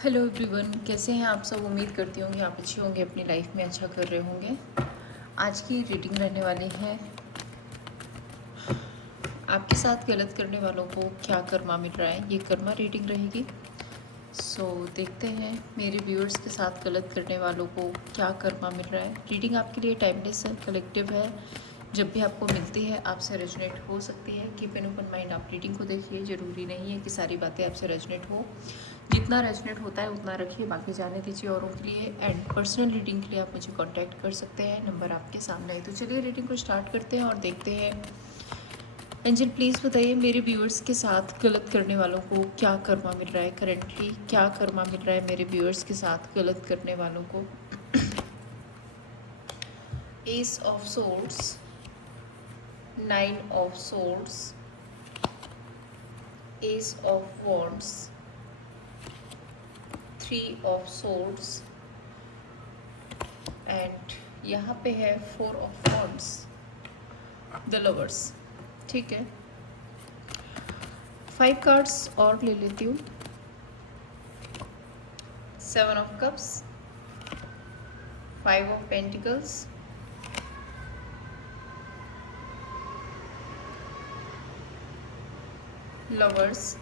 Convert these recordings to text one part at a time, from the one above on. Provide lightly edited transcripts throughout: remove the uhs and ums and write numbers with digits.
Hello everyone, कैसे हैं आप सब। उम्मीद करती हूँ कि आप अच्छे होंगे, अपनी लाइफ में अच्छा कर रहे होंगे। आज की रीडिंग रहने वाली है आपके साथ गलत करने वालों को क्या कर्मा मिल रहा है। ये कर्मा रीडिंग रहेगी। देखते हैं मेरे व्यूअर्स के साथ गलत करने वालों को क्या कर्मा मिल रहा है। रीडिंग आपके लिए टाइमलेस है, कलेक्टिव है। जब भी आपको मिलती है आपसे रेजोनेट हो सकती है। कीप एन ओपन माइंड, आप रीडिंग को देखिए। ज़रूरी नहीं है कि सारी बातें आपसे रेजोनेट हो। जितना रेजोनेट होता है उतना रखिए, बाकी जाने दीजिए औरों के लिए। एंड पर्सनल रीडिंग के लिए आप मुझे कांटेक्ट कर सकते हैं, नंबर आपके सामने है। तो चलिए रीडिंग को स्टार्ट करते हैं और देखते हैं। एंजल प्लीज़ बताइए मेरे व्यूअर्स के साथ गलत करने वालों को क्या कर्मा मिल रहा है। करेंटली क्या कर्मा मिल रहा है मेरे व्यूअर्स के साथ गलत करने वालों को। S of swords, 9 of swords, S of wands, 3 of swords and यहाँ पे है 4 ऑफ वॉन्ड्स, द लवर्स। ठीक है, 5 कार्ड्स और ले लेती हूँ। 7 of cups, 5 of pentacles, lovers,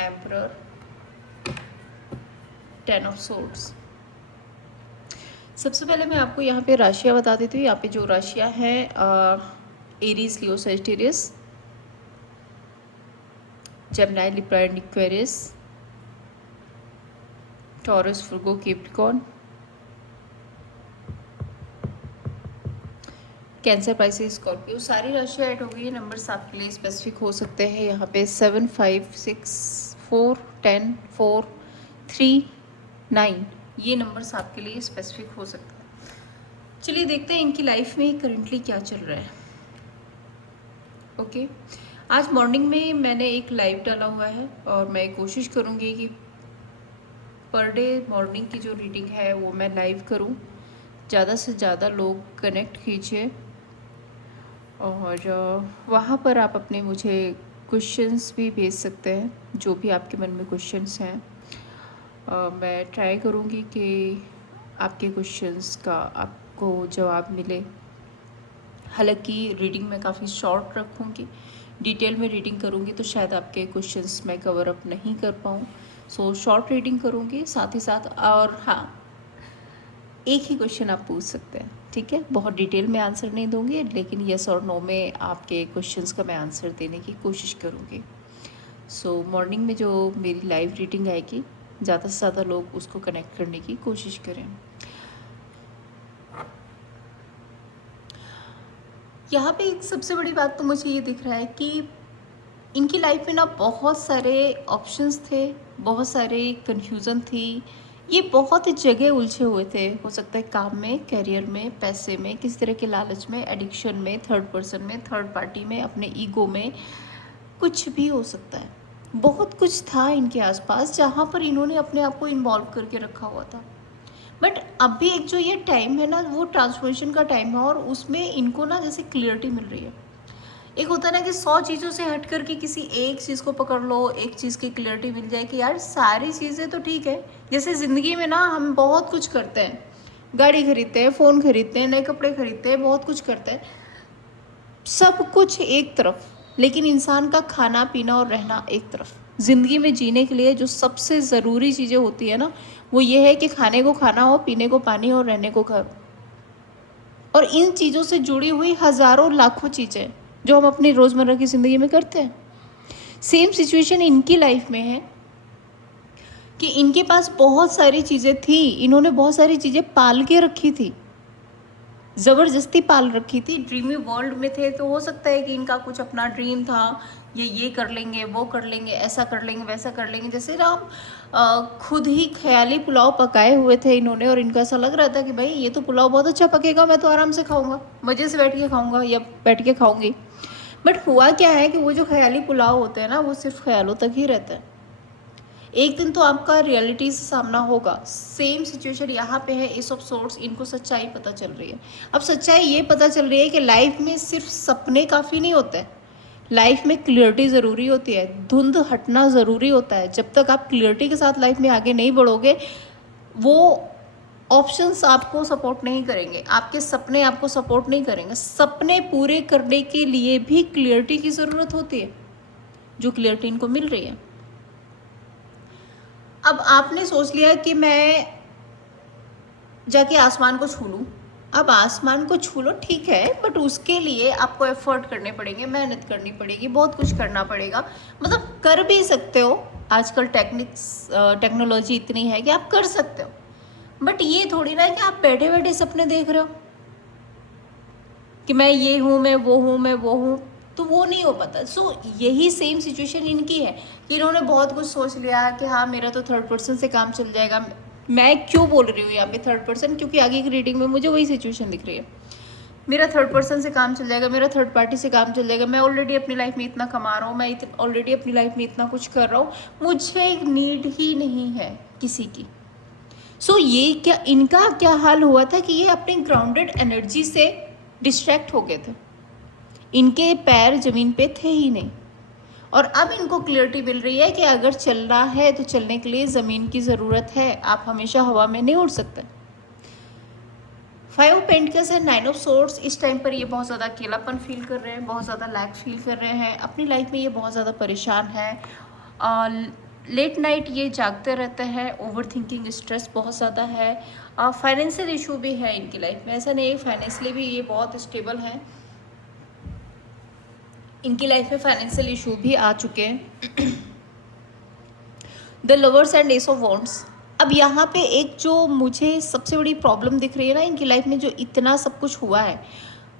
emperor, 10 of swords. सबसे पहले मैं आपको यहाँ पे राशियाँ बता देती हूँ। यहाँ पे जो राशियाँ हैं Aries, Leo, Sagittarius, Gemini, Libra and Aquarius, taurus, Virgo, Capricorn, cancer, Pisces, Scorpio. सारी राशियाँ ऐड हो गई है। नंबर्स आपके लिए स्पेसिफिक हो सकते हैं। यहाँ पे 7, 5, 6, 4, 10, 4, 3, 9 ये नंबर्स आपके लिए स्पेसिफिक हो सकते हैं। चलिए देखते हैं इनकी लाइफ में करेंटली क्या चल रहा है। ओके, आज मॉर्निंग में मैंने एक लाइव डाला हुआ है और मैं कोशिश करूँगी कि पर डे मॉर्निंग की जो रीडिंग है वो मैं लाइव करूँ। ज़्यादा से ज़्यादा लोग कनेक्ट कीजिए और वहाँ पर आप अपने मुझे क्वेश्चंस भी भेज सकते हैं, जो भी आपके मन में क्वेश्चंस हैं। मैं ट्राई करूँगी कि आपके क्वेश्चंस का आपको जवाब मिले। हालांकि रीडिंग मैं काफ़ी शॉर्ट रखूँगी, डिटेल में रीडिंग करूँगी तो शायद आपके क्वेश्चंस मैं कवर अप नहीं कर पाऊँ। शॉर्ट रीडिंग करूँगी साथ ही साथ। और हाँ, एक ही क्वेश्चन आप पूछ सकते हैं, ठीक है। बहुत डिटेल में आंसर नहीं दूँगी, लेकिन यस और नो में आपके क्वेश्चंस का मैं आंसर देने की कोशिश करूँगी। मॉर्निंग में जो मेरी लाइव रीडिंग आएगी, ज़्यादा से ज़्यादा लोग उसको कनेक्ट करने की कोशिश करें। यहाँ पे एक सबसे बड़ी बात तो मुझे ये दिख रहा है कि इनकी लाइफ में ना बहुत सारे ऑप्शंस थे, बहुत सारे कन्फ्यूज़न थी। ये बहुत जगह उलझे हुए थे। हो सकता है काम में, करियर में, पैसे में, किसी तरह के लालच में, एडिक्शन में, थर्ड पर्सन में, थर्ड पार्टी में, अपने ईगो में, कुछ भी हो सकता है। बहुत कुछ था इनके आसपास जहाँ पर इन्होंने अपने आप को इन्वॉल्व करके रखा हुआ था। बट अभी एक जो ये टाइम है ना, वो ट्रांसफॉर्मेशन का टाइम है और उसमें इनको ना जैसे क्लियरिटी मिल रही है। एक होता है ना कि 100 चीज़ों से हट करके किसी एक चीज़ को पकड़ लो, एक चीज़ की क्लियरिटी मिल जाए कि यार सारी चीज़ें तो ठीक है। जैसे ज़िंदगी में ना हम बहुत कुछ करते हैं, गाड़ी खरीदते हैं, फ़ोन खरीदते हैं, नए कपड़े खरीदते हैं, बहुत कुछ करते हैं, सब कुछ एक तरफ, लेकिन इंसान का खाना पीना और रहना एक तरफ। ज़िंदगी में जीने के लिए जो सबसे ज़रूरी चीज़ें होती है ना, वो ये है कि खाने को खाना हो, पीने को पानी हो, रहने को घर। और इन चीज़ों से जुड़ी हुई हज़ारों लाखों चीज़ें जो हम अपनी रोज़मर्रा की ज़िंदगी में करते हैं। सेम सिचुएशन इनकी लाइफ में है कि इनके पास बहुत सारी चीज़ें थी, इन्होंने बहुत सारी चीज़ें पाल के रखी थी, ज़बरदस्ती पाल रखी थी। ड्रीमी वर्ल्ड में थे तो हो सकता है कि इनका कुछ अपना ड्रीम था, ये कर लेंगे, वो कर लेंगे, ऐसा कर लेंगे, वैसा कर लेंगे। जैसे ना खुद ही ख्याली पुलाव पकाए हुए थे इन्होंने और इनको ऐसा लग रहा था कि भाई ये तो पुलाव बहुत अच्छा पकेगा, मैं तो आराम से खाऊंगा, मज़े से बैठ के खाऊंगा या बैठ के खाऊंगी। बट हुआ क्या है कि वो जो ख्याली पुलाव होते हैं ना, वो सिर्फ ख्यालों तक ही रहते हैं। एक दिन तो आपका रियलिटी से सामना होगा। सेम सिचुएशन यहाँ पे है। एस ऑफ सोर्ड्स, इनको सच्चाई पता चल रही है। अब सच्चाई ये पता चल रही है कि लाइफ में सिर्फ सपने काफ़ी नहीं होते, लाइफ में क्लियरिटी ज़रूरी होती है, धुंध हटना ज़रूरी होता है। जब तक आप क्लियरिटी के साथ लाइफ में आगे नहीं बढ़ोगे, वो ऑप्शंस आपको सपोर्ट नहीं करेंगे, आपके सपने आपको सपोर्ट नहीं करेंगे। सपने पूरे करने के लिए भी क्लियरिटी की ज़रूरत होती है, जो क्लियरिटी इनको मिल रही है। अब आपने सोच लिया कि मैं जाके आसमान को छू लूँ। अब आसमान को छू लो, ठीक है, बट उसके लिए आपको एफर्ट करने पड़ेंगे, मेहनत करनी पड़ेगी, बहुत कुछ करना पड़ेगा। मतलब कर भी सकते हो, आजकल टेक्नोलॉजी इतनी है कि आप कर सकते हो, बट ये थोड़ी ना है कि आप बैठे बैठे सपने देख रहे हो कि मैं ये हूँ, मैं वो हूँ, मैं वो हूँ, तो वो नहीं हो पाता। सो यही सेम सिचुएशन इनकी है कि इन्होंने बहुत कुछ सोच लिया कि हाँ मेरा तो थर्ड पर्सन से काम चल जाएगा। मैं क्यों बोल रही हूँ यहाँ पे थर्ड पर्सन, क्योंकि आगे की रीडिंग में मुझे वही सिचुएशन दिख रही है। मेरा थर्ड पर्सन से काम चल जाएगा, मेरा थर्ड पार्टी से काम चल जाएगा, मैं ऑलरेडी अपनी लाइफ में इतना कमा रहा हूँ, मैं ऑलरेडी अपनी लाइफ में इतना कुछ कर रहा हूँ, मुझे एक नीड ही नहीं है किसी की। सो ये क्या इनका क्या हाल हुआ था कि ये अपने ग्राउंडेड एनर्जी से डिस्ट्रैक्ट हो गए थे, इनके पैर जमीन पे थे ही नहीं। और अब इनको क्लियरिटी मिल रही है कि अगर चलना है तो चलने के लिए ज़मीन की ज़रूरत है, आप हमेशा हवा में नहीं उड़ सकते। 5 ऑफ पेंटिकल्स है, 9 ऑफ सोर्ड्स। इस टाइम पर ये बहुत ज़्यादा अकेलापन फील कर रहे हैं, बहुत ज़्यादा लैक फील कर रहे हैं, अपनी लाइफ में ये बहुत ज़्यादा परेशान है। लेट नाइट ये जागते रहते हैं, ओवर थिंकिंग, स्ट्रेस बहुत ज़्यादा है। फाइनेंशियल इशू भी है इनकी लाइफ में, ऐसा नहीं है, फाइनेंशियली भी ये बहुत स्टेबल है। इनकी लाइफ में फाइनेंशियल इशू भी आ चुके हैं। The lovers and ace of wands. अब यहाँ पे एक जो मुझे सबसे बड़ी प्रॉब्लम दिख रही है ना इनकी लाइफ में, जो इतना सब कुछ हुआ है,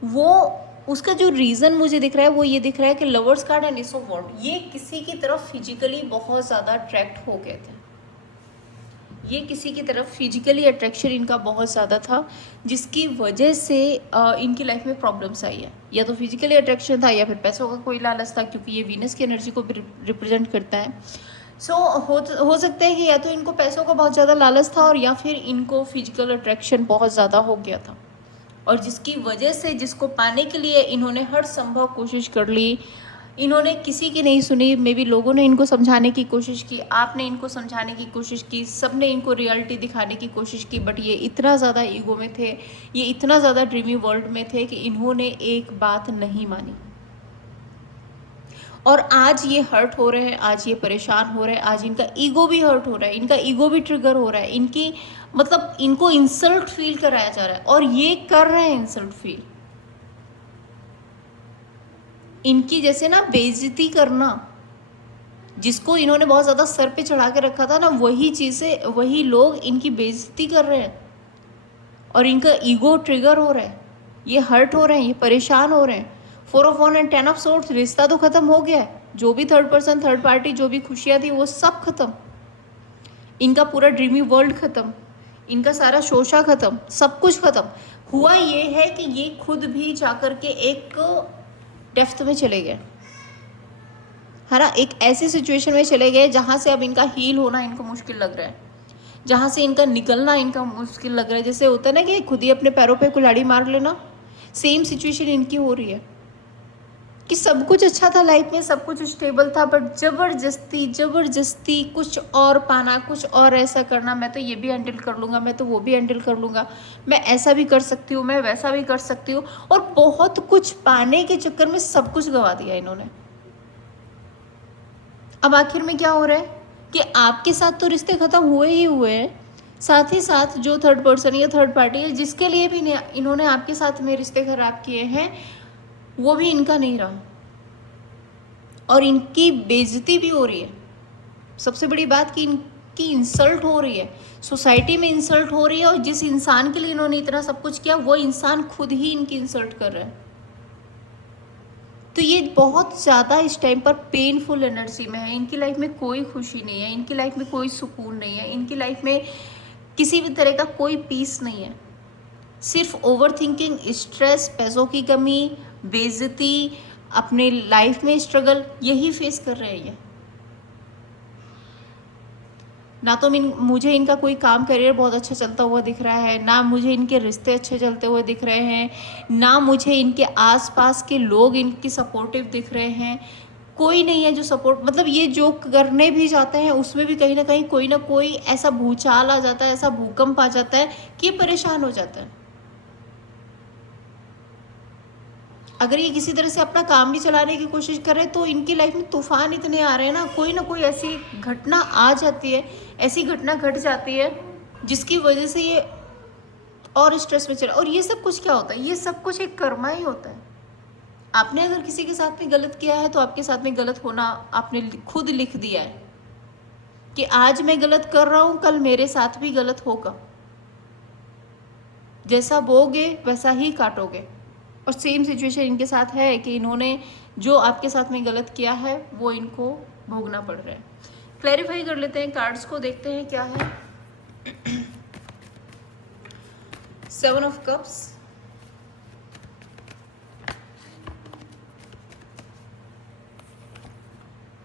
वो उसका जो रीज़न मुझे दिख रहा है वो ये दिख रहा है कि lovers card and ace of wand, ये किसी की तरफ फिजिकली बहुत ज़्यादा अट्रैक्ट हो गए थे। ये किसी की तरफ फिजिकली अट्रैक्शन इनका बहुत ज़्यादा था, जिसकी वजह से इनकी लाइफ में प्रॉब्लम्स आई है। या तो फिजिकली अट्रैक्शन था या फिर पैसों का कोई लालच था, क्योंकि ये वीनस की एनर्जी को रिप्रेजेंट करता है। सो हो सकता है कि या तो इनको पैसों का बहुत ज़्यादा लालच था, और या फिर इनको फिजिकल अट्रैक्शन बहुत ज़्यादा हो गया था, और जिसकी वजह से जिसको पाने के लिए इन्होंने हर संभव कोशिश कर ली। इन्होंने किसी की नहीं सुनी, मे बी लोगों ने इनको समझाने की कोशिश की, आपने इनको समझाने की कोशिश की, सब ने इनको रियलिटी दिखाने की कोशिश की, बट ये इतना ज़्यादा ईगो में थे, ये इतना ज़्यादा ड्रीमी वर्ल्ड में थे कि इन्होंने एक बात नहीं मानी। और आज ये हर्ट हो रहे हैं, आज ये परेशान हो रहे हैं, आज इनका ईगो भी हर्ट हो रहा है, इनका ईगो भी ट्रिगर हो रहा है, इनकी मतलब इनको इंसल्ट फील कराया जा रहा है, और ये कर रहे हैं इंसल्ट फील। इनकी जैसे ना बेइज्जती करना, जिसको इन्होंने बहुत ज़्यादा सर पे चढ़ा के रखा था ना, वही चीज़ें, वही लोग इनकी बेइज्जती कर रहे हैं, और इनका ईगो ट्रिगर हो रहा है, ये हर्ट हो रहे हैं, ये परेशान हो रहे हैं। 4 of one and 10 of swords, रिश्ता तो ख़त्म हो गया है, जो भी थर्ड पर्सन, थर्ड पार्टी, जो भी खुशियाँ थी वो सब खत्म, इनका पूरा ड्रीमी वर्ल्ड ख़त्म, इनका सारा शोशा ख़त्म, सब कुछ ख़त्म। हुआ ये है कि ये खुद भी जाकर के एक डेप्थ में चले गए, है ना, एक ऐसी सिचुएशन में चले गए जहाँ से अब इनका हील होना इनको मुश्किल लग रहा है, जहाँ से इनका निकलना इनका मुश्किल लग रहा है। जैसे होता है ना कि खुद ही अपने पैरों पे कुल्हाड़ी मार लेना, सेम सिचुएशन इनकी हो रही है कि सब कुछ अच्छा था लाइफ में, सब कुछ स्टेबल था, बट ज़बरदस्ती ज़बरदस्ती कुछ और पाना, कुछ और ऐसा करना, मैं तो ये भी हैंडल कर लूँगा, मैं तो वो भी हैंडल कर लूँगा, मैं ऐसा भी कर सकती हूँ, मैं वैसा भी कर सकती हूँ, और बहुत कुछ पाने के चक्कर में सब कुछ गंवा दिया इन्होंने। अब आखिर में क्या हो रहा है कि आपके साथ तो रिश्ते ख़त्म हुए ही हुए हैं, साथ ही साथ जो थर्ड पर्सन या थर्ड पार्टी है जिसके लिए भी इन्होंने आपके साथ में रिश्ते खराब किए हैं, वो भी इनका नहीं रहा, और इनकी बेइज्जती भी हो रही है। सबसे बड़ी बात कि इनकी इंसल्ट हो रही है, सोसाइटी में इंसल्ट हो रही है, और जिस इंसान के लिए इन्होंने इतना सब कुछ किया वो इंसान खुद ही इनकी इंसल्ट कर रहा है। तो ये बहुत ज़्यादा इस टाइम पर पेनफुल एनर्जी में है, इनकी लाइफ में कोई खुशी नहीं है, इनकी लाइफ में कोई सुकून नहीं है, इनकी लाइफ में किसी भी तरह का कोई पीस नहीं है, सिर्फ ओवर थिंकिंग, स्ट्रेस, पैसों की कमी, बेइज्जती, अपने लाइफ में स्ट्रगल, यही फेस कर रहे हैं ये। ना तो मुझे इनका कोई काम करियर बहुत अच्छा चलता हुआ दिख रहा है, ना मुझे इनके रिश्ते अच्छे चलते हुए दिख रहे हैं, ना मुझे इनके आसपास के लोग इनकी सपोर्टिव दिख रहे हैं। कोई नहीं है जो सपोर्ट, मतलब ये जो करने भी जाते हैं उसमें भी कहीं ना कोई ऐसा भूचाल आ जाता है, ऐसा भूकंप आ जाता है कि ये परेशान हो जाता है। अगर ये किसी तरह से अपना काम भी चलाने की कोशिश करें तो इनकी लाइफ में तूफान इतने आ रहे हैं ना, कोई ऐसी घटना आ जाती है, ऐसी घटना घट जाती है जिसकी वजह से ये और स्ट्रेस में चला। और ये सब कुछ क्या होता है? ये सब कुछ एक कर्मा ही होता है। आपने अगर किसी के साथ में गलत किया है तो आपके साथ में गलत होना आपने खुद लिख दिया है कि आज मैं गलत कर रहा हूं, कल मेरे साथ भी गलत होगा। जैसा बोगे वैसा ही काटोगे। और सेम सिचुएशन इनके साथ है कि इन्होंने जो आपके साथ में गलत किया है वो इनको भोगना पड़ रहा है। क्लैरिफाई कर लेते हैं, कार्ड्स को देखते हैं क्या है। 7 of cups,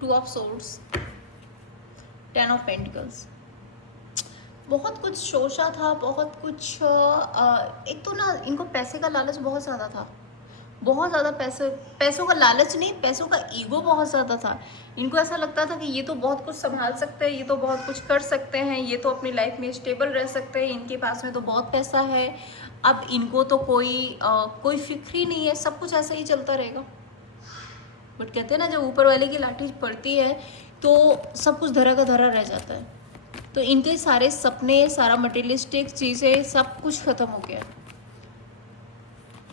2 of swords, 10 of pentacles. बहुत कुछ सोचा था, बहुत कुछ एक तो ना इनको पैसे का लालच बहुत ज़्यादा था, बहुत ज़्यादा पैसों का लालच नहीं, पैसों का ईगो बहुत ज़्यादा था। इनको ऐसा लगता था कि ये तो बहुत कुछ संभाल सकते हैं, ये तो बहुत कुछ कर सकते हैं, ये तो अपनी लाइफ में स्टेबल रह सकते हैं, इनके पास में तो बहुत पैसा है, अब इनको तो कोई फिक्र ही नहीं है, सब कुछ ऐसा ही चलता रहेगा। बट कहते हैं ना जब ऊपर वाले की लाठी पड़ती है तो सब कुछ धरा का धरा रह जाता है। तो इनके सारे सपने, सारा मटेरियलिस्टिक चीज़ें सब कुछ खत्म हो गया।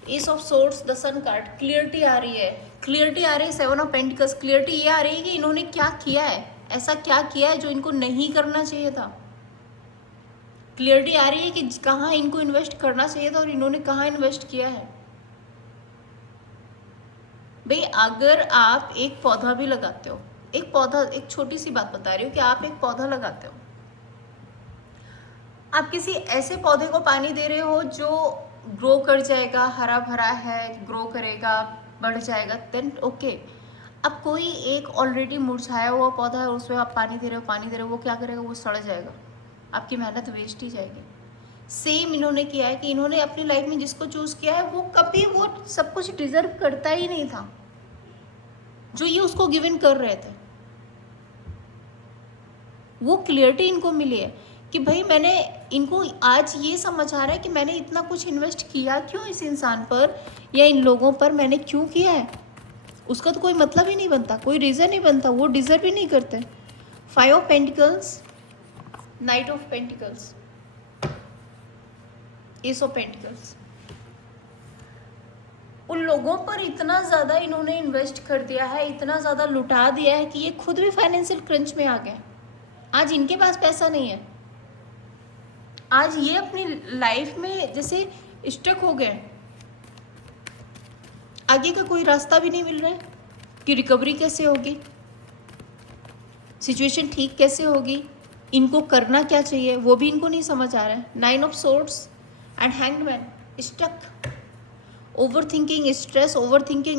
Ace of swords, the sun card, clarity आ रही है, क्लियरिटी आ रही है। 7 ऑफ पेंटिकल्स, क्लियरिटी ये आ रही है कि इन्होंने क्या किया है, ऐसा क्या किया है जो इनको नहीं करना चाहिए था। क्लियरिटी आ रही है कि कहाँ इनको इन्वेस्ट करना चाहिए था और इन्होंने कहाँ इन्वेस्ट किया है। भाई अगर आप एक पौधा भी लगाते हो, एक पौधा, एक छोटी सी बात बता रही हूँ कि आप एक पौधा लगाते हो, आप किसी ऐसे पौधे को पानी दे रहे हो जो ग्रो कर जाएगा, हरा भरा है, ग्रो करेगा, बढ़ जाएगा, देन ओके। अब कोई एक ऑलरेडी मुरझाया हुआ पौधा है, उसमें आप पानी दे रहे हो, वो क्या करेगा? वो सड़ जाएगा, आपकी मेहनत वेस्ट ही जाएगी। सेम इन्होंने किया है कि इन्होंने अपनी लाइफ में जिसको चूज किया है वो कभी वो सब कुछ डिजर्व करता ही नहीं था जो ये उसको गिवन कर रहे थे। वो क्लियरिटी इनको मिली है कि भाई मैंने, इनको आज ये समझ आ रहा है कि मैंने इतना कुछ इन्वेस्ट किया क्यों इस इंसान पर या इन लोगों पर, मैंने क्यों किया है, उसका तो कोई मतलब ही नहीं बनता, कोई रीज़न नहीं बनता, वो डिजर्व ही नहीं करते। 5 of pentacles, night of pentacles, S of pentacles. उन लोगों पर इतना ज़्यादा इन्होंने इन्वेस्ट कर दिया है, इतना ज़्यादा लुटा दिया है कि ये खुद भी फाइनेंशियल क्रंच में आ गए। आज इनके पास पैसा नहीं है, आज ये अपनी लाइफ में जैसे स्टक हो गए, आगे का कोई रास्ता भी नहीं मिल रहा है कि रिकवरी कैसे होगी, सिचुएशन ठीक कैसे होगी, इनको करना क्या चाहिए वो भी इनको नहीं समझ आ रहा है। 9 of swords and hanged man, stuck, overthinking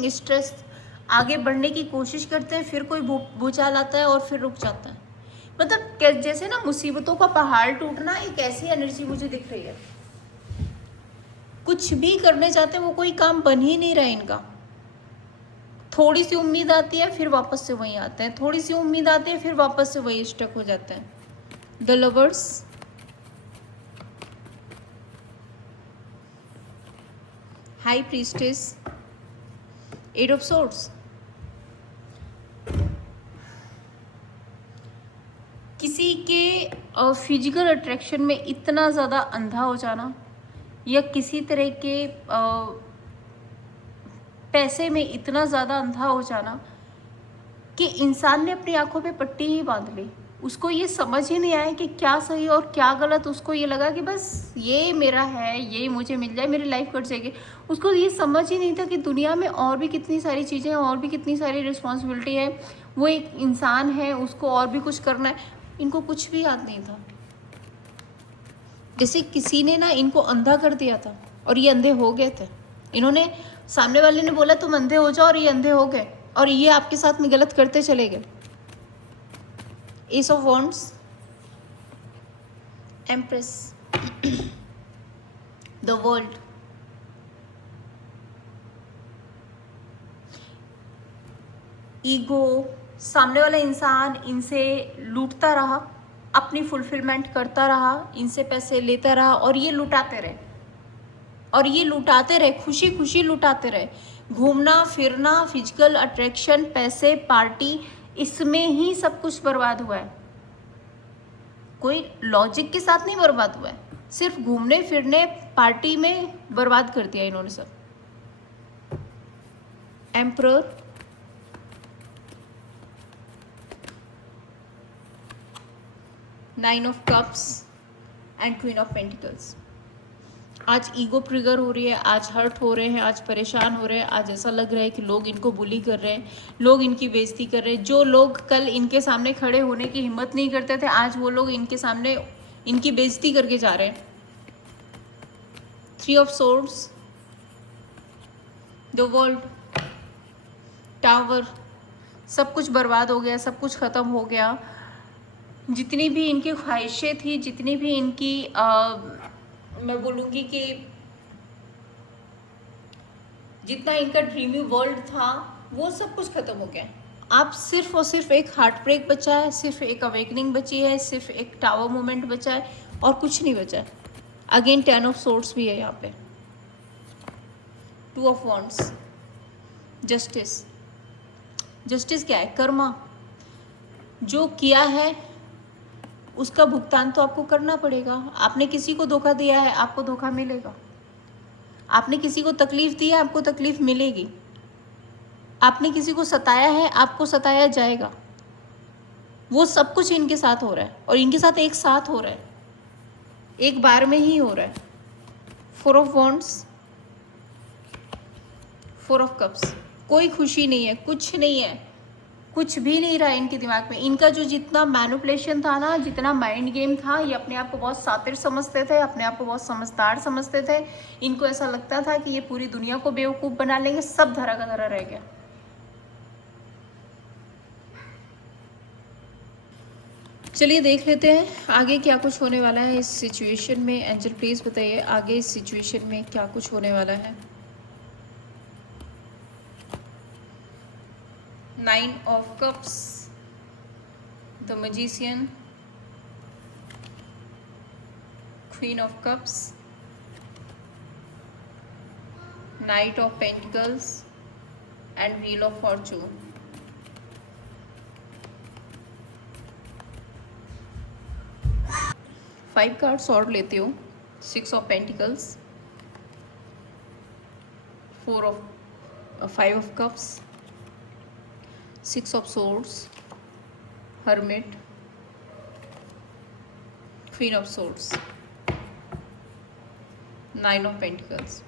stress, आगे बढ़ने की कोशिश करते हैं, फिर कोई भूचाल आता है और फिर रुक जाता है। मतलब जैसे ना मुसीबतों का पहाड़ टूटना, एक ऐसी एनर्जी मुझे दिख रही है। कुछ भी करने जाते हैं वो कोई काम बन ही नहीं रहा है इनका। थोड़ी सी उम्मीद आती है फिर वापस से वहीं आते हैं, थोड़ी सी उम्मीद आती है फिर वापस से वहीं स्टक हो जाते हैं। The lovers, high priestess, 8 of swords. किसी के फिजिकल अट्रैक्शन में इतना ज़्यादा अंधा हो जाना या किसी तरह के पैसे में इतना ज़्यादा अंधा हो जाना कि इंसान ने अपनी आंखों पे पट्टी ही बांध ली, उसको ये समझ ही नहीं आया कि क्या सही और क्या गलत। उसको ये लगा कि बस ये मेरा है, ये मुझे मिल जाए, मेरी लाइफ कट जाएगी। उसको ये समझ ही नहीं था कि दुनिया में और भी कितनी सारी चीज़ें हैं, और भी कितनी सारी रिस्पॉन्सिबिलिटी है, वो एक इंसान है, उसको और भी कुछ करना है। इनको कुछ भी याद नहीं था, जैसे किसी ने ना इनको अंधा कर दिया था और ये अंधे हो गए थे। इन्होंने, सामने वाले ने बोला तुम अंधे हो जाओ और ये अंधे हो गए और ये आपके साथ में गलत करते चले गए। S of wands, empress, the world, ego, सामने वाला इंसान इनसे लूटता रहा, अपनी फुलफिलमेंट करता रहा, इनसे पैसे लेता रहा और ये लुटाते रहे, और ये लुटाते रहे, खुशी खुशी लुटाते रहे। घूमना फिरना, फिजिकल अट्रैक्शन, पैसे, पार्टी, इसमें ही सब कुछ बर्बाद हुआ है। कोई लॉजिक के साथ नहीं बर्बाद हुआ है, सिर्फ घूमने फिरने पार्टी में बर्बाद कर दिया इन्होंने सब। Emperor, nine of cups and queen of pentacles. आज ईगो ट्रिगर हो रही है, आज हर्ट हो रहे हैं, आज परेशान हो रहे हैं, आज ऐसा लग रहा है कि लोग इनको बुली कर रहे हैं, लोग इनकी बेइज्जती कर रहे हैं। जो लोग कल इनके सामने खड़े होने की हिम्मत नहीं करते थे, आज वो लोग इनके सामने इनकी बेइज्जती करके जा रहे हैं। Three of swords, the world, tower, सब कुछ बर्बाद हो गया, सब कुछ ख़त्म हो गया। जितनी भी इनकी ख्वाहिशें थी, जितनी भी इनकी मैं बोलूँगी कि जितना इनका ड्रीमी वर्ल्ड था वो सब कुछ ख़त्म हो गया। आप सिर्फ और सिर्फ एक हार्ट ब्रेक बचा है, सिर्फ एक अवेकनिंग बची है, सिर्फ एक टावर मोमेंट बचा है और कुछ नहीं बचा है। अगेन 10 ऑफ सोर्ड्स भी है यहाँ पे, 2 ऑफ वॉन्ड्स, जस्टिस। जस्टिस क्या है? कर्मा। जो किया है उसका भुगतान तो आपको करना पड़ेगा। आपने किसी को धोखा दिया है, आपको धोखा मिलेगा। आपने किसी को तकलीफ दी है, आपको तकलीफ मिलेगी। आपने किसी को सताया है, आपको सताया जाएगा। वो सब कुछ इनके साथ हो रहा है और इनके साथ एक साथ हो रहा है, एक बार में ही हो रहा है। 4 ऑफ वॉन्ड्स, 4 ऑफ कप्स। कोई खुशी नहीं है, कुछ नहीं है, कुछ भी नहीं रहा इनके दिमाग में। इनका जो जितना मैनिपुलेशन था ना, जितना माइंड गेम था, ये अपने आप को बहुत सातिर समझते थे, अपने आप को बहुत समझदार समझते थे। इनको ऐसा लगता था कि ये पूरी दुनिया को बेवकूफ़ बना लेंगे, सब धरा का धरा रह गया। चलिए देख लेते हैं आगे क्या कुछ होने वाला है इस सिचुएशन में। एंजल प्लीज बताइए आगे इस सिचुएशन में क्या कुछ होने वाला है। 9 of cups, the magician, queen of cups, knight of pentacles and wheel of fortune. 5 cards और लेती हूँ। 6 of pentacles, 5 of cups, 6 of swords, hermit, queen of swords, 9 of pentacles.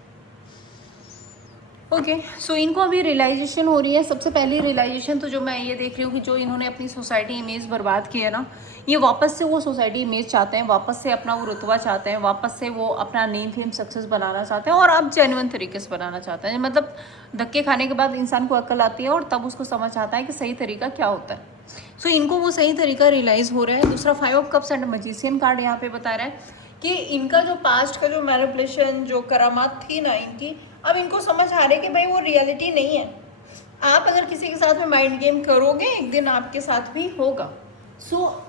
Okay, so इनको अभी रियलाइजेशन हो रही है। सबसे पहली रियलाइजेशन तो जो मैं ये देख रही हूँ कि जो इन्होंने अपनी सोसाइटी इमेज बर्बाद की है ना, ये वापस से वो सोसाइटी इमेज चाहते हैं, वापस से अपना वो रुतबा चाहते हैं, वापस से वो अपना नेम फेम सक्सेस बनाना चाहते हैं और अब जेन्युइन तरीके से बनाना चाहते हैं। मतलब धक्के खाने के बाद इंसान को अक्ल आती है और तब उसको समझ आता है कि सही तरीका क्या होता है। सो इनको वो सही तरीका रियलाइज़ हो रहा है। दूसरा 5 of cups and magician card यहाँ पे बता रहा है कि इनका जो पास्ट का जो मैनिपुलेशन, जो करामात थी ना इनकी, अब इनको समझ आ रहा है कि भाई वो रियलिटी नहीं है। आप अगर किसी के साथ में माइंड गेम करोगे, एक दिन आपके साथ भी होगा। सो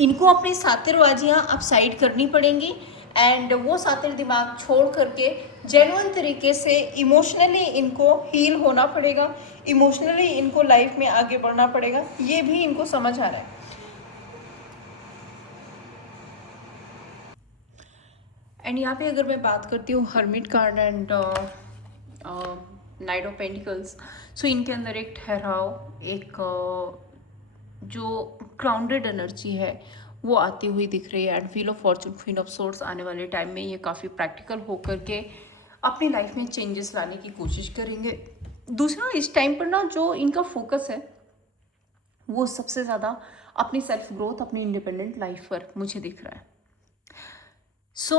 इनको अपनी सातिरबाजियाँ अब साइड करनी पड़ेंगी एंड वो सातिर दिमाग छोड़ करके जेन्युइन तरीके से इमोशनली इनको हील होना पड़ेगा, इमोशनली इनको लाइफ में आगे बढ़ना पड़ेगा। ये भी इनको समझ आ रहा है। एंड यहाँ पे अगर मैं बात करती हूँ hermit card and knight of pentacles, so इनके अंदर एक ठहराव, एक जो ग्राउंडेड एनर्जी है वो आती हुई दिख रही है। And wheel of Fortune, queen of swords, आने वाले टाइम में ये काफ़ी प्रैक्टिकल होकर के अपनी लाइफ में चेंजेस लाने की कोशिश करेंगे। दूसरा, इस टाइम पर ना जो इनका फोकस है वो सबसे ज़्यादा अपनी सेल्फ ग्रोथ, अपनी इंडिपेंडेंट लाइफ पर मुझे दिख रहा है। सो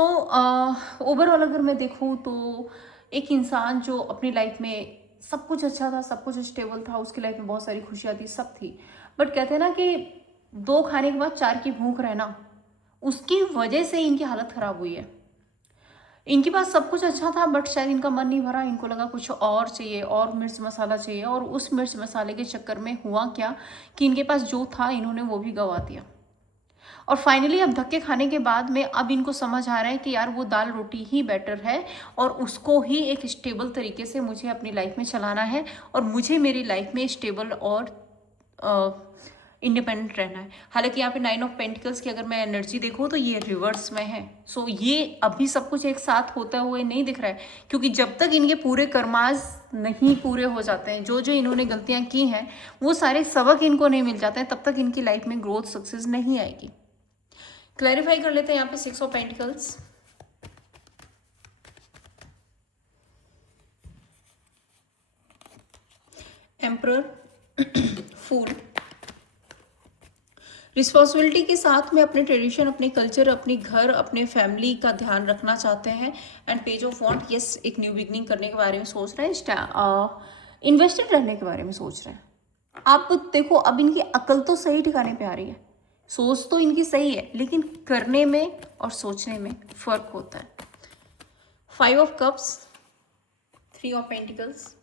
ओवरऑल अगर मैं देखूँ तो एक इंसान जो अपनी लाइफ में सब कुछ अच्छा था, सब कुछ स्टेबल था, उसकी लाइफ में बहुत सारी खुशियाँ थी, सब थी, बट कहते हैं ना कि 2 खाने के बाद 4 की भूख रहना, उसकी वजह से इनकी हालत खराब हुई है। इनके पास सब कुछ अच्छा था बट शायद इनका मन नहीं भरा, इनको लगा कुछ और चाहिए, और मिर्च मसाला चाहिए, और उस मिर्च मसाले के चक्कर में हुआ क्या कि इनके पास जो था इन्होंने वो भी गवा दिया। और फाइनली अब धक्के खाने के बाद में अब इनको समझ आ रहा है कि यार वो दाल रोटी ही बेटर है, और उसको ही एक स्टेबल तरीके से मुझे अपनी लाइफ में चलाना है, और मुझे मेरी लाइफ में स्टेबल और इंडिपेंडेंट रहना है। हालांकि यहाँ पे 9 ऑफ पेंटिकल्स की अगर मैं एनर्जी देखूँ तो ये रिवर्स में है। सो ये अभी सब कुछ एक साथ होता हुए नहीं दिख रहा है, क्योंकि जब तक इनके पूरे कर्माज नहीं पूरे हो जाते हैं, जो जो इन्होंने गलतियाँ की हैं वो सारे सबक इनको नहीं मिल जाते हैं, तब तक इनकी लाइफ में ग्रोथ सक्सेस नहीं आएगी। क्लैरिफाई कर लेते हैं यहाँ पे 6 of pentacles, emperor, fool. Responsibility के साथ में अपने ट्रेडिशन, अपने कल्चर, अपने घर, अपने फैमिली का ध्यान रखना चाहते हैं। And page of want, yes, एक न्यू बिगनिंग करने के बारे में सोच रहे हैं, इन्वेस्टेड रहने के बारे में सोच रहे हैं। आप देखो अब इनकी अकल तो सही ठिकाने पे आ रही है, सोच तो इनकी सही है, लेकिन करने में और सोचने में फर्क होता है। 5 of cups, 3 of pentacles,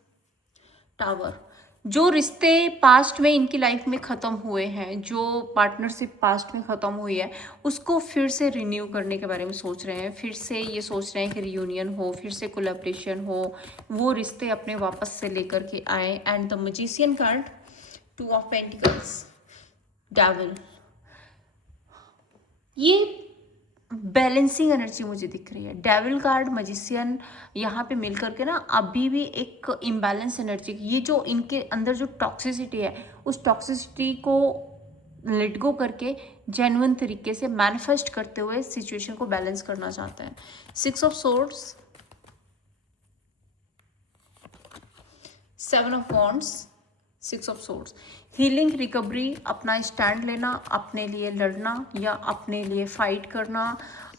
tower. जो रिश्ते पास्ट में इनकी लाइफ में ख़त्म हुए हैं, जो पार्टनरशिप पास्ट में ख़त्म हुई है, उसको फिर से रिन्यू करने के बारे में सोच रहे हैं। फिर से ये सोच रहे हैं कि रियूनियन हो, फिर से कोलैबोरेशन हो, वो रिश्ते अपने वापस से लेकर के आए। And the magician card, 2 of pentacles, devil. ये बैलेंसिंग एनर्जी मुझे दिख रही है। डेविल कार्ड, मैजिशियन यहाँ पे मिल करके ना अभी भी एक इम्बैलेंस एनर्जी, ये जो इनके अंदर जो टॉक्सिसिटी है उस टॉक्सिसिटी को लेट गो करके जेन्युइन तरीके से मैनिफेस्ट करते हुए सिचुएशन को बैलेंस करना चाहते हैं। 6 of swords, 7 of wands, 6 of swords. Healing, recovery, अपना स्टैंड लेना, अपने लिए लड़ना या अपने लिए फाइट करना,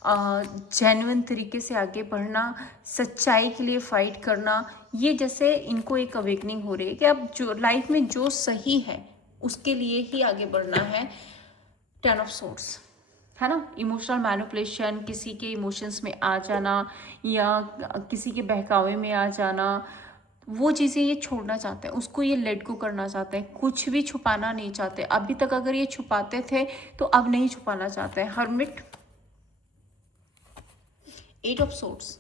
जेन्युइन तरीके से आगे बढ़ना, सच्चाई के लिए फाइट करना। ये जैसे इनको एक अवेकनिंग हो रही है कि अब जो लाइफ में जो सही है उसके लिए ही आगे बढ़ना है। 10 ऑफ सोर्ड्स, है ना, इमोशनल मैनिपुलेशन, किसी के इमोशंस में आ जाना या किसी के बहकावे में आ जाना, वो चीज़ें ये छोड़ना चाहते हैं, उसको ये लेट गो करना चाहते हैं, कुछ भी छुपाना नहीं चाहते। अभी तक अगर ये छुपाते थे तो अब नहीं छुपाना चाहते हैं। Hermit, 8 of swords,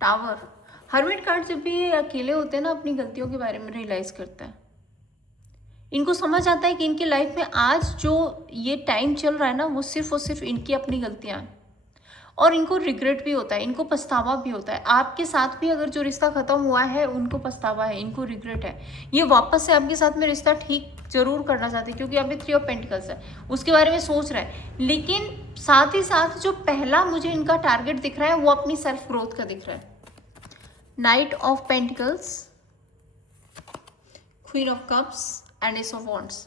tower. Hermit card जब भी ये अकेले होते हैं ना, अपनी गलतियों के बारे में रियलाइज करता है। इनको समझ आता है कि इनकी लाइफ में आज जो ये टाइम चल रहा है ना, वो सिर्फ और सिर्फ इनकी अपनी गलतियां हैं, और इनको रिग्रेट भी होता है, इनको पछतावा भी होता है। आपके साथ भी अगर जो रिश्ता खत्म हुआ है उनको पछतावा है, इनको रिग्रेट है। ये वापस से आपके साथ में रिश्ता ठीक जरूर करना चाहते हैं, क्योंकि अभी 3 ऑफ पेंटिकल्स है, उसके बारे में सोच रहा है। लेकिन साथ ही साथ जो पहला मुझे इनका टारगेट दिख रहा है वो अपनी सेल्फ ग्रोथ का दिख रहा है। Night of pentacles, queen of cups and ace of wands.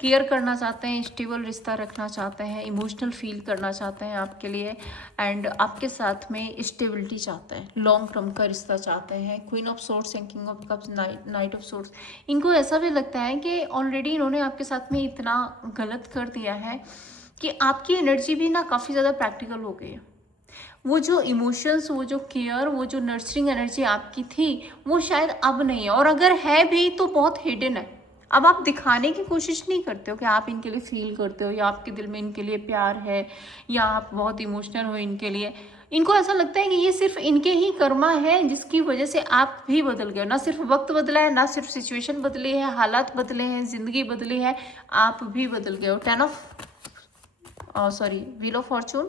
Care करना चाहते हैं, स्टेबल रिश्ता रखना चाहते हैं, इमोशनल फील करना चाहते हैं आपके लिए, एंड आपके साथ में स्टेबिलिटी चाहते हैं, लॉन्ग टर्म का रिश्ता चाहते हैं। Queen of swords and king of cups, knight of swords. इनको ऐसा भी लगता है कि ऑलरेडी इन्होंने आपके साथ में इतना गलत कर दिया है कि आपकी एनर्जी भी ना काफ़ी ज़्यादा प्रैक्टिकल हो गई है। वो जो इमोशंस, वो जो केयर, वो जो नर्चरिंग एनर्जी आपकी थी वो शायद अब नहीं है, और अगर है भी तो बहुत हिडन है। अब आप दिखाने की कोशिश नहीं करते हो कि आप इनके लिए फील करते हो, या आपके दिल में इनके लिए प्यार है, या आप बहुत इमोशनल हो इनके लिए। इनको ऐसा लगता है कि ये सिर्फ इनके ही कर्मा है जिसकी वजह से आप भी बदल गए हो। ना सिर्फ वक्त बदला है, ना सिर्फ सिचुएशन बदली है, हालात बदले हैं, जिंदगी बदली है, आप भी बदल गए हो। 10 of wheel of fortune,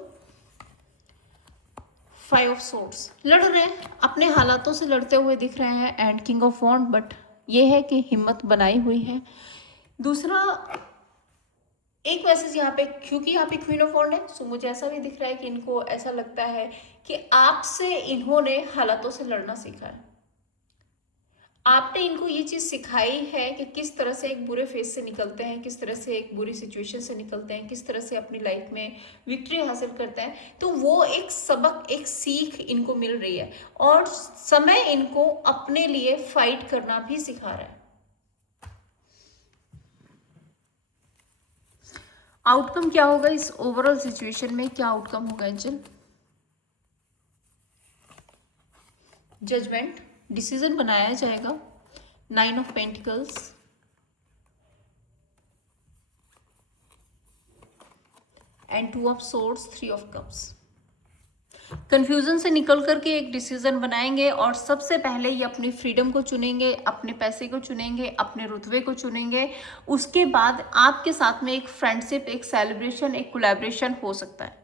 5 of swords. लड़ रहे हैं, अपने हालातों से लड़ते हुए दिख रहे हैं, and king of wands, but ये है कि हिम्मत बनाई हुई है। दूसरा एक मैसेज यहाँ पे, क्योंकि यहाँ पे क्वीन ऑफ वॉन्ड है, सो मुझे ऐसा भी दिख रहा है कि इनको ऐसा लगता है कि आपसे इन्होंने हालातों से लड़ना सीखा है। आपने इनको ये चीज़ सिखाई है कि किस तरह से एक बुरे फेज से निकलते हैं, किस तरह से एक बुरी सिचुएशन से निकलते हैं, किस तरह से अपनी लाइफ में विक्ट्री हासिल करते हैं। तो वो एक सबक, एक सीख इनको मिल रही है, और समय इनको अपने लिए फाइट करना भी सिखा रहा है। आउटकम क्या होगा इस ओवरऑल सिचुएशन में, क्या आउटकम होगा एंजल? जजमेंट, डिसीजन बनाया जाएगा। 9 of pentacles and 2 of swords, 3 of cups. Confusion से निकल करके एक डिसीजन बनाएंगे और सबसे पहले ये अपनी फ्रीडम को चुनेंगे, अपने पैसे को चुनेंगे, अपने रुतबे को चुनेंगे। उसके बाद आपके साथ में एक फ्रेंडशिप, एक सेलिब्रेशन, एक कोलैबोरेशन हो सकता है।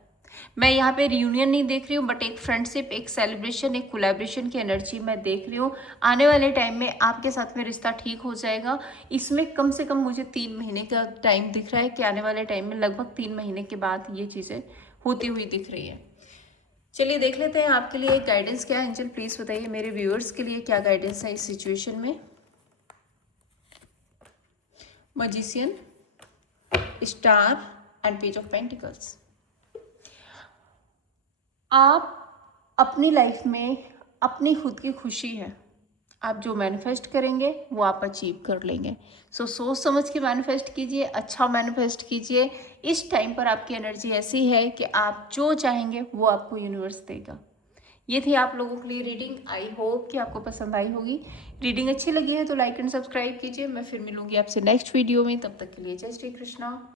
मैं यहाँ पे रियूनियन नहीं देख रही हूँ, बट एक फ्रेंडशिप, एक सेलिब्रेशन, एक कोलैबोरेशन की एनर्जी मैं देख रही हूँ। आने वाले टाइम में आपके साथ में रिश्ता ठीक हो जाएगा। इसमें कम से कम मुझे 3 महीने का टाइम दिख रहा है कि आने वाले टाइम में लगभग 3 महीने के बाद ये चीज़ें होती हुई दिख रही है। चलिए देख लेते हैं आपके लिए गाइडेंस क्या है। एंजल प्लीज बताइए मेरे व्यूअर्स के लिए क्या गाइडेंस है इस सिचुएशन में। Magician, star and page of pentacles. आप अपनी लाइफ में अपनी खुद की खुशी है, आप जो मैनिफेस्ट करेंगे वो आप अचीव कर लेंगे। सो सोच समझ के मैनिफेस्ट कीजिए, अच्छा मैनिफेस्ट कीजिए। इस टाइम पर आपकी एनर्जी ऐसी है कि आप जो चाहेंगे वो आपको यूनिवर्स देगा। ये थी आप लोगों के लिए रीडिंग। आई होप कि आपको पसंद आई होगी। रीडिंग अच्छी लगी है तो लाइक एंड सब्सक्राइब कीजिए। मैं फिर मिलूंगी आपसे नेक्स्ट वीडियो में, तब तक के लिए जय श्री कृष्णा।